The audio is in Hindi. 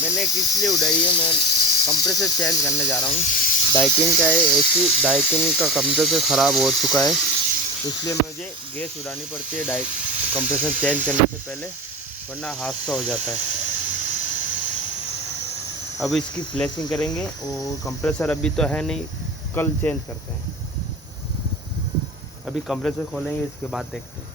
मैंने इसलिए उड़ाई है, मैं कंप्रेसर चेंज करने जा रहा हूँ। डाइकिन का है एसी, डाइकिन का कंप्रेसर ख़राब हो चुका है, इसलिए मुझे गैस उड़ानी पड़ती है कंप्रेसर चेंज करने से पहले, वरना हादसा हो जाता है। अब इसकी फ्लैशिंग करेंगे और कंप्रेसर अभी तो है नहीं, कल चेंज करते हैं। अभी कंप्रेसर खोलेंगे, इसके बाद देखते हैं।